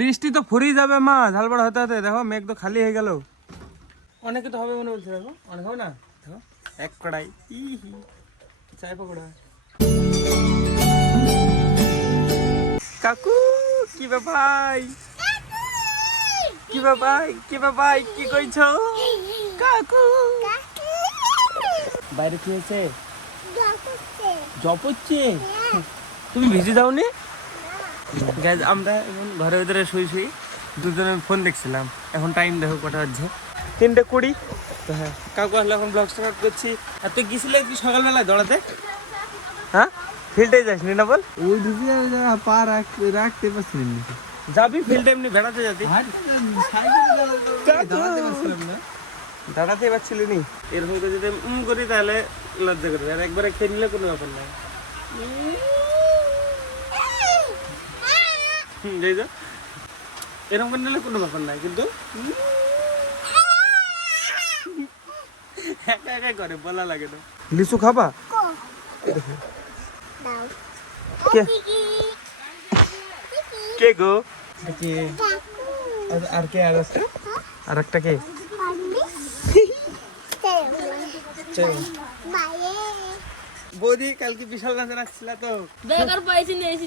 বৃষ্টি তো ফুরিয়ে যাবে মা, ঝালবড়া হতে হতে দেখো মেঘ তো খালি হয়ে গেল। অনেকে তো হবে মনে বলছে, দেখো অনেক হবে না, দেখো এক কড়াই চাই পকোড়া। কাকু কি ব্যাপার, কি ব্যাপার, কি ব্যাপার, কি কইছো কাকু? বাইরে কি হয়েছে? জব হচ্ছে? তুমি ভিজে যাওনি? গ্যাস আমরা এখন ঘরের ভিতরে শুই দুজনে ফোন দেখছিলাম। এখন টাইম দেখো কটা হচ্ছে, 3:20। তো হ্যাঁ কাকু আসলে এখন ব্লগ স্টার্ট করছি। আর তুই গেছিলে কি সকালবেলায় দৌড়াতে? হ্যাঁ ফিল্ডে যাসনি না বল? ওই ঢুকে পা রাখতে পারছি না। যাবি ফিল্ডে এমনি বেড়াতে যাবি? দাঁড়াতে পারছিলি নি? এরকম করে যদি করি তাহলে লজ্জা করবে, আর একবারে খেয়ে নিলে কোনো ব্যাপার নাই। যাই যা, এরকম করে নিলে কোনো ব্যাপার নাই, কিন্তু একা একা করে বলা লাগে না। লিচু খাবা? কে কে গো? আর কে আর আছে? আর একটা কে? বৌদি কালকে বিশাল নাচে নাচছিল তো, বেকার পাইছি নিয়েছি।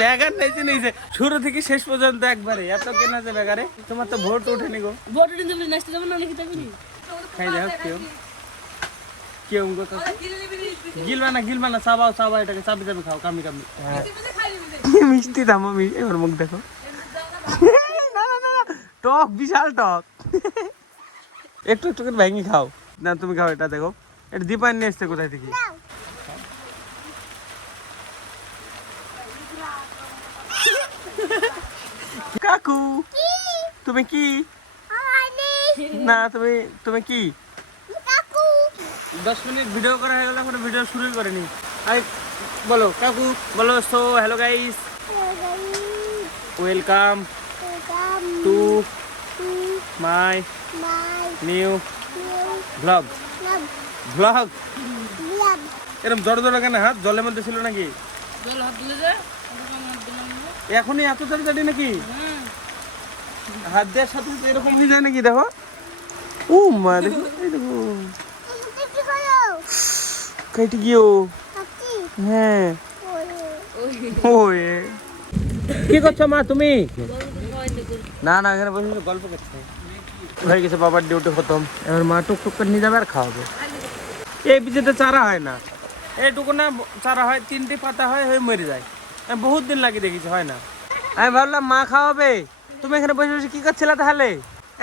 ব্যাগার নাইছে নিয়েছে শুরু থেকে শেষ পর্যন্ত একবারে। এত কে নাচে ব্যাগারে, তোমার তো ভোট ওঠেনি গো। ভোট দিন তুমি নাচতে যাবেন না, লিখে যাবেন। খাই যাও কেউ কেউ গো। গিলবা না চাবাও এটাকে চাবি খাও, কামি মিষ্টি দাম এবার মুখ দেখো। না না না, টক বিশাল টক। একটু একটু করে ভেঙে খাও না, তুমি খাও এটা। দেখো এটা দীপায়ন নিয়ে এসছে কোথায় থেকে। কাকু তুমি কি না, তুমি কি 10 মিনিট ভিডিও করা হয়ে গেল, এখন ভিডিও শুরুই করেনি। আই বলো কাকু, বলো। So hello guys, welcome to my new blog. এরকম জড় কেন? হাত জলের মধ্যে ছিল নাকি? জল হাত দিলে যে এখনই এত তাড়াতাড়ি নাকি? হাত দেওয়ার সাথে সাথে এরকম হয়ে যায় নাকি? দেখো ও মা, দেখো কেটে গিয়েও। হ্যাঁ ওয়ে কি করছো মা তুমি? না না, এখানে বসে গল্প করছে। হয়ে গেছে বাবার ডিউটি খতম, এবার মা টুকটুক করে নিয়ে যাবে আর খাওয়াবে। এই বিচেতে চারা হয় না, এইটুকু না চারা হয়, 3টে পাতা হয়, হয়ে মরে যায়। আমি বহুত দিন লাগে দেখেছি, হয় না। আমি ভাবলাম মা খাওয়াবে, তুমি এখানে বসে বসে কি করছিলে তাহলে?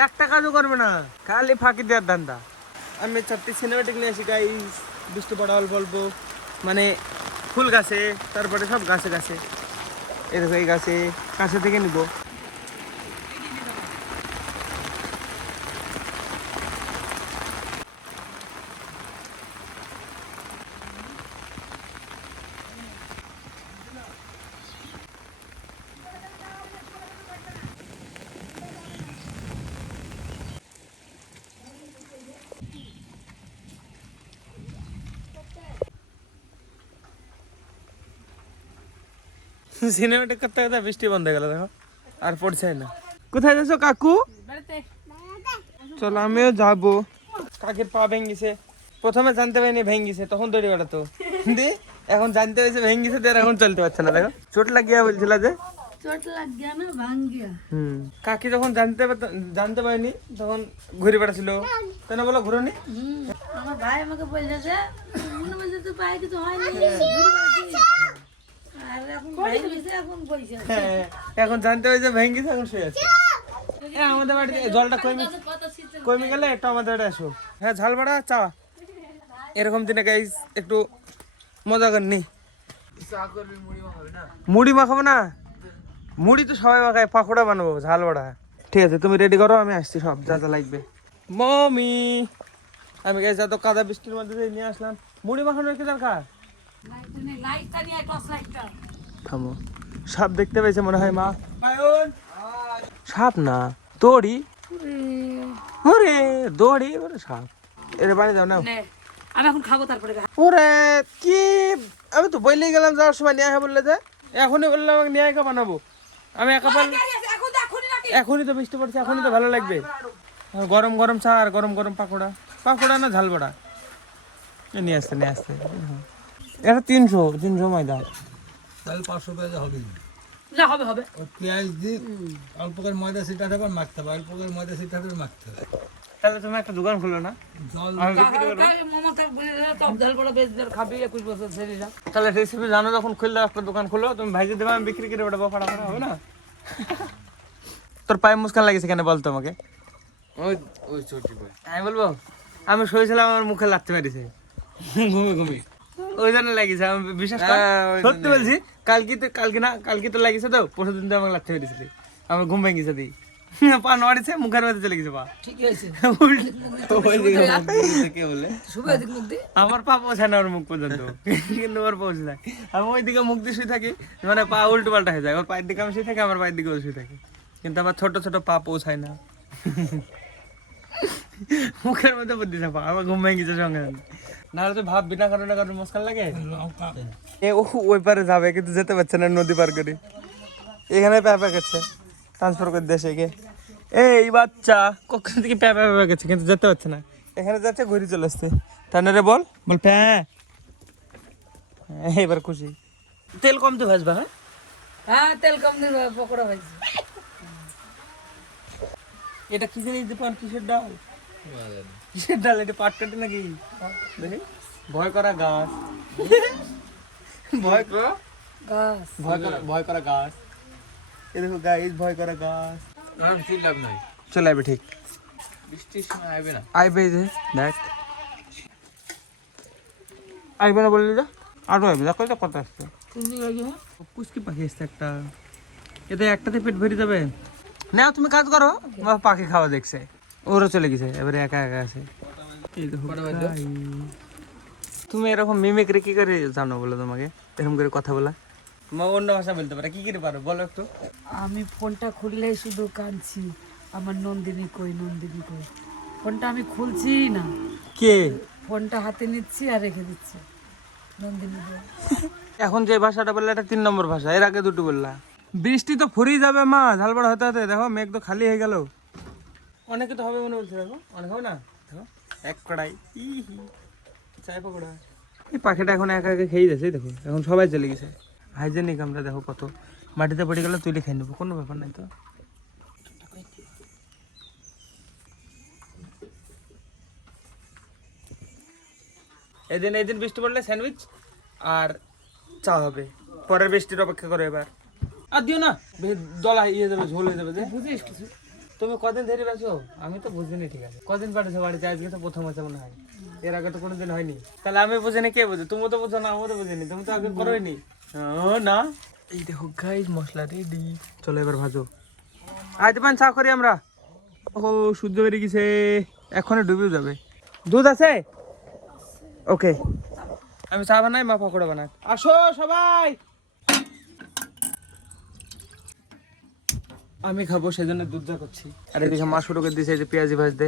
একটা কাজও করবে না, খালি ফাঁকি দেওয়ার ধান্দা। আমি 4টি সিনেমেটিক নিয়ে আসি গাইস, বৃষ্টি পড়া অল্প অল্প, মানে ফুল গাছে, তারপরে সব গাছে গাছে। এরকম এই গাছে কাছে থেকে নিব। সিনেমেটিক করতে করতে বৃষ্টি বন্ধ হয়ে গেল, দেখো আর পড়ছে না। কোথায় যাচ্ছ কাকু? চলো আমিও যাবো। কাকির পা ভেঙেছে, প্রথমে জানতে পারিনি ভেঙেছে, তখন দৌড়ে বেড়াতো। এখন জানতে পেরেছে ভেঙেছে, এখন চলতে পারছে না। দেখো চোট লাগিয়া বলছিল যে, চোট লাগ গিয়া না, ভাঙ গিয়া। কাকি যখন জানতে পারিনি তখন ঘুরে বেড়াছিল, তাই না বলো? ঘুরোনি? আমার ভাই আমাকে বলছে যে মনে বলছে তো পায়ে কিছু হয়নি, আর এখন ভেঙেছে, এখন বইছে। এখন জানতে পেরেছে ভেঙেছে, এখন শুয়ে আছে। আমাদের বাড়িতে জলটা কমে গেলে একটু আমাদের বাড়ি আসো। হ্যাঁ ঝালবাড়া চা, এরকম দিনে গাইস একটু মজা করনি। মুড়ি মাখাবো না? মুড়ি তো সবাই মাখায়, পাকোড়া বানাবো, ঝালবাড়া। ঠিক আছে তুমি রেডি করো, আমি আসছি, সব যা যা লাগবে। মমি আমি গাইস যত কাদা বৃষ্টির মধ্যে দিয়ে নিয়ে আসলাম। মুড়ি মাখানোর কি দরকার? থামো, সাপ দেখতে পেয়েছে মনে হয় মা। সাপ না দড়ি, ওরে দড়ি, ওরে সাপ। এর বাড়ি যাও না, আমি এখন খাবো তারপরে। ওরে কি, আমি তো বললেই গেলাম যাওয়ার সময় নিয়ে বললে যে, এখনই বললাম নিয়ে বানাবো। আমি একা পারলে এখনই তো বৃষ্টি পড়ছে, এখনই তো ভালো লাগবে। আর গরম গরম চা আর গরম গরম পাকোড়া। পাকোড়া না ঝাল বড়া? নিয়ে আসতে এটা 300 ময়দা। তাহলে 500 পেঁয়াজ হবে না, হবে হবে। ওই পেঁয়াজ দিয়ে অল্প করে ময়দা ছিটাতে হবে, মাখতে হবে, অল্প করে ময়দা ছিটাতে হবে, মাখতে হবে। তাহলে তুমি একটা দোকান খুলো না? জল তাহলে রেসিপি জানো যখন খুললে একটা দোকান খুলো, তুমি ভাইকে দেবে, আমি বিক্রি করে ওটা ফাড়া ফাড়া হবে না? তোর পায়ে মুস্কান লাগিয়েছে কেন বলতো আমাকে? ওই চটি ভাই আমি বলবো আমি শুয়েছিলাম, আমার মুখে লাগতে পারিছে ঘুমে ওই জন্য লাগিয়েছে। আমি বিশ্বাস কর, সত্যি বলছি। কালকে তো লাগিয়েছে, তো পরশুদিন তো আমাকে লাগতে পেরেছিলি, আমার ঘুম ভেঙেছে দিই পা নড়েছে, মুখের মধ্যে চলে গেছে পা। কে বলে আমার পা পৌঁছায় না ওর মুখ পর্যন্ত, কিন্তু ওর পৌঁছে যায়। আমি ওইদিকে মুখ দিয়ে শুয়ে থাকি, মানে পা উল্টো পাল্টা হয়ে যায়। ওর পায়ের দিকে আমি শুয়ে থাকি, আমার পায়ের দিকে ও শুয়ে থাকে, কিন্তু আমার ছোট ছোট পা পৌঁছায় না মুখের মধ্যে বুদ্ধি পা। আমার ঘুম ভেঙে গেছে সঙ্গে সঙ্গে। না হলে তো ভাব বিনা কারণে কারণ মুস্কান লাগে। ওই পারে যাবে, কিন্তু যেতে পারছে না, নদী পার করে এখানে প্যাপা গেছে, ট্রান্সফার করে দেশে গিয়ে। এই বাচ্চা কখন থেকে প্যাপা গেছে, কিন্তু যেতে পারছে না। এখানে যাচ্ছে, ঘুরে চলে আসছে। তাই না রে, বল প্যা। এবার খুশি। তেল কম তো ভাজবা? হ্যাঁ হ্যাঁ, তেল কম দিয়ে পকোড়া ভাজি। এটা কি জিনিস দিপান? কিসের ডাল? কিসের ডাল? এটা পাট কাটে নাকি? দেখি, ভয় করা গাছ। ভয় করা গাছ, ভয় করা গাছ। এ দেখো গাইস, ভয় করা গাছ। লাভ নাই, চলে আসবে ঠিক, বৃষ্টির সময় আসবে না। আইবে যে দেখ, আইবে না বললি যা, আরো আইবে। দেখো এটা কত আসছে। পুচকি পাখি আসছে একটা, এতে একটাতে পেট ভরে যাবে না। তুমি কাজ করো, পাখি খাওয়া দেখছে, ওরও চলে গেছে, এবারে একা একা আছে। এই দেখো গাইস। তুমি এরকম মিমিক্রি কি করে জানো বলো? তোমাকে এরকম করে কথা বলা, তোমার অন্য ভাষা বলতে পারো, কি করে পারো বলো একটু? আমি ফোনটা খুললেই শুধু কাঁদছি, আমার নন্দিনী কই, নন্দিনী কই। ফোনটা আমি খুলছি না, কে? ফোনটা হাতে নিচ্ছি আর রেখে দিচ্ছি, নন্দিনী কই। এখন যে ভাষাটা বললে এটা 3 নম্বর ভাষা, এর আগে দুটো বললা। বৃষ্টি তো ফুরিয়ে যাবে মা, ঝালবাড় হতে হতে। দেখো মেঘ তো খালি হয়ে গেল, অনেকে তো হবে মনে বলছে। দেখো অনেক হবে না, দেখো এক কড়াই চাই পকোড়া। এই পাখিটা এখন একা একা খেয়ে যাচ্ছে, দেখো এখন সবাই চলে গেছে। হাইজেনিক আমরা, দেখো কত মাটিতে পড়ে গেলে তুলে খেয়ে নেবো, কোনো ব্যাপার নাই তো। এদিন বৃষ্টি পড়লে স্যান্ডউইচ আর চা হবে, পরের বৃষ্টির অপেক্ষা করো এবার। আর দিও না, দলা ইয়ে যাবে, ঝোল হয়ে যাবে। বুঝিস কিছু? তুমি কদিন ধরে বেছো? আমি তো বুঝিনি। ঠিক আছে, কদিন পাঠিয়েছো বাড়িতে? আজকে তো প্রথম হচ্ছে মনে হয়, এর আগে তো কোনোদিন হয়নি। তাহলে আমি বুঝিনি, কে বুঝে? তুমি তো বুঝো না, আমিও তো বুঝিনি, তুমি তো আগে করোইনি। না, এই দেখো গাইস, মশলা রেডি। চলো এবার ভাজো। আজ পান চা করি আমরা। ও সূর্য বেরিয়ে গেছে, এখনই ডুবেও যাবে। দুধ আছে? ওকে, আমি চা বানাই, মা পকোড়া বানাই। আসো সবাই, আমি খাবো সেজন্য দুধ চা করছি। আর এদিকে মা শুরু করে দিয়েছে যে পেঁয়াজি ভাজতে।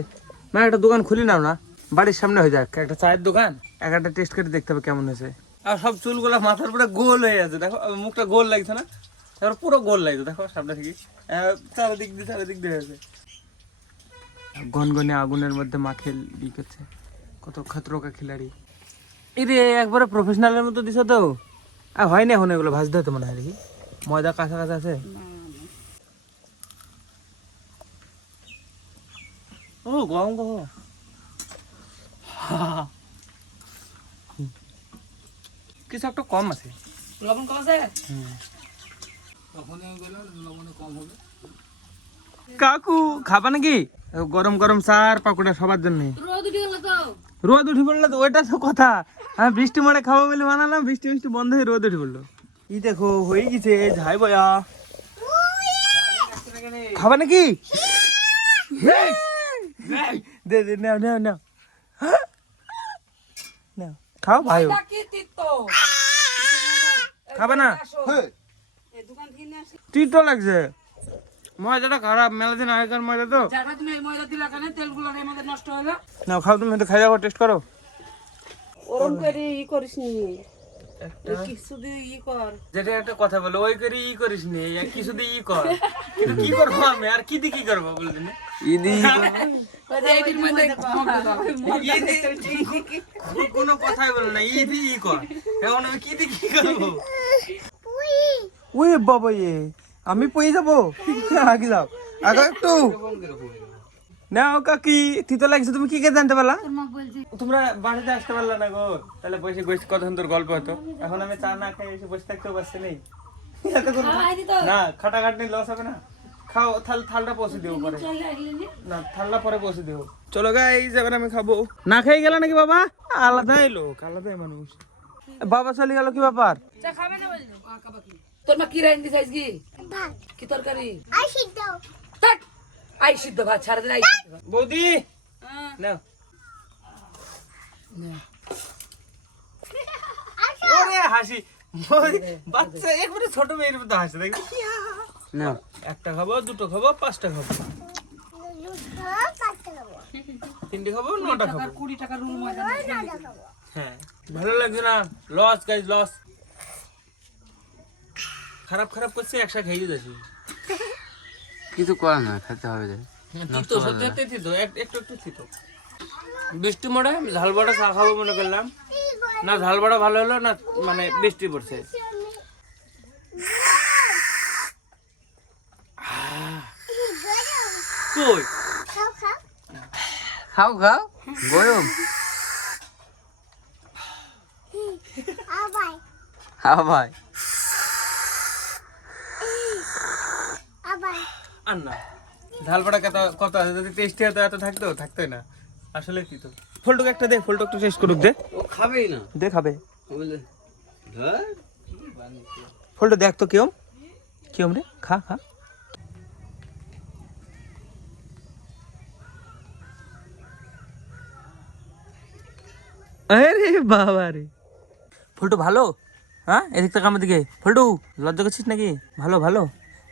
মা একটা দোকান খুলি নাও না, বাড়ির সামনে হয়ে যাক একটা চায়ের দোকান। একটা টেস্ট করে দেখতে হবে কেমন হয়েছে। আর সব চুলগুলা মাথার পুরো গোল হয়ে আছে, দেখো মুখটা গোল লাগছে না? তারপর পুরো গোল লাগছে, দেখো সামনে থেকে চারিদিক দিয়ে হয়েছে। গনগনে আগুনের মধ্যে মা ই করছে, কত খতরকা খিলাড়ি। এই রে একবারে প্রফেশনালের মতো দিছো তো। আর হয়নি এখন এগুলো ভাজতে হতো মনে হয়, দেখি ময়দা কাঁচা কাঁচা আছে। ও গরম গরম, কিছু একটা কম আছে, লবণ কম আছে। কাকু খাবা নাকি? গরম গরম চার পাকুড়া সবার জন্য। রোদ উঠে পড়লো তো, ওইটা তো কথা। আমি বৃষ্টি মারে খাবো বলে বানালাম, বৃষ্টি বন্ধ হয়ে রোদ উঠে পড়লো। এই দেখো হয়ে গেছে ঝাই বয়া। খাবা নাকি? দে দে, নাও নাও নাও নাও, খাও ভাই। খাবে না? তিতো লাগছে, ময়দাটা খারাপ, মেলা দিন আগেকার ময়দা তো। তুমি এই ময়দা দিলা কেন? তেলগুলো আমাদের নষ্ট হলো। নাও খাও, তুমি একটু খাই যাও, টেস্ট করো। ওরম করে ই করিস নি, কিছু দিয়ে ই কর। যেটা একটা কথা বলে ওই করে ই করিস নি, কিছু দিয়ে ই কর। কিন্তু কি করবো আমি আর কি দিয়ে কি করবো বললি না? কোনো কথাই বলে না, ই দিয়ে ই কর। এখন আমি কি দিয়ে কি করবো? ওই বাবা আমি পয়ে যাবো, আগে যাও আগে একটু নাও। কাকি তুই তো লাগছে, তুমি কি কে জানতে পারলা? তোমরা বাড়িতে আসতে পারলা না গো, তাহলে বসে বসে কত সুন্দর গল্প হতো। এখন আমি চা না খাই এসে বসে থাকতেও পারছি নেই। না খাটাখাটনি লস হবে না। খাও, থালটা পৌঁছে দিও পরে, না থালটা পরে পৌঁছে দিও। চলো গাইস এবার আমি খাবো। না খাই গেল নাকি বাবা? আলাদাই লোক, আলাদাই মানুষ। বাবা চলে গেল, কি ব্যাপার? তোর মা কি রাইন দিছিস কি? কি তরকারি? আই সিদ্ধ ভাত ছাড়া দে। আই সিদ্ধ ভাত। বৌদি নাও। ওরে হাসি, বাচ্চা একবারে ছোট মেয়ের মতো হাসি দেখি। না একটা খাবো, দুটো খাবো, পাঁচটা খাবো, তিনটে খাবো, 9টা খাবো। 20 টাকা রুল ময়দান। হ্যাঁ ভালো লাগছে না, লস গাইজ লস। খারাপ করছে, একসাথে খেয়ে যাচ্ছি। কিছু করার না, খেতে হবে। তিতো সত্যি তিতো, একটু তিতো। বৃষ্টি মরে ঝাল বড়া চা খাবো মনে করলাম, না ঝাল বড়া ভালো হলো না, মানে বৃষ্টি পড়ছে। কই খাও গরম। ভাই আর না, ঝাল বড়া কত আছে, যদি টেস্টি হতো এত থাকতোই না। আসলে তিতো। ফুলটুক একটা দে, ফুলটুক একটু টেস্ট করুক দে। ও খাবেই না, দে খাবে। বলে ধর ফুলটু দেখ তো কিয়ম রে, খা। আরে বাবা রে, ফুলটু ভালো? হ্যাঁ এদিক থেকে আমার দিকে। ফুলটু লজ্জা করছিস নাকি? ভালো।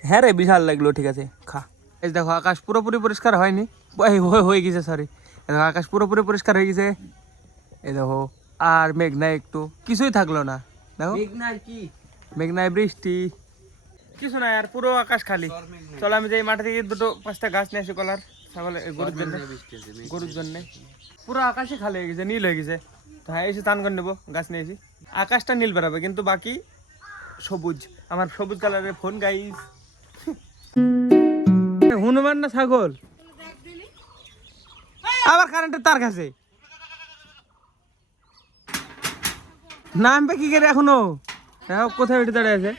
হ্যাঁ রে বিশাল লাগলো, ঠিক আছে খা। এই দেখো আকাশ পুরোপুরি পরিষ্কার হয়নি, হয়ে গেছে, সরি। দেখো আকাশ পুরোপুরি পরিষ্কার হয়ে গেছে। এই দেখো আর মেঘ নাই, একটু কিছুই থাকলো না। দেখো মেঘ নাই, বৃষ্টি কিছু নাই, আর পুরো আকাশ খালি। চলো আমি যাই মাঠে থেকে 2-5টা গাছ নিয়ে আসি, কলার ছাগলের গরুর জন্য। পুরো আকাশে খালি হয়ে গেছে, নীল হয়ে গেছে। তো হ্যাঁ এসে টান করে নেবো, গাছ নিয়ে এসি। আকাশটা নীল বেরাবে কিন্তু বাকি সবুজ, আমার সবুজ কালারের ফোন গাইস। হনুমান না ছাগল? আবার কারেন্টের তার কাছে নামবে কি করে এখনো? কোথায় দাঁড়িয়ে আছে?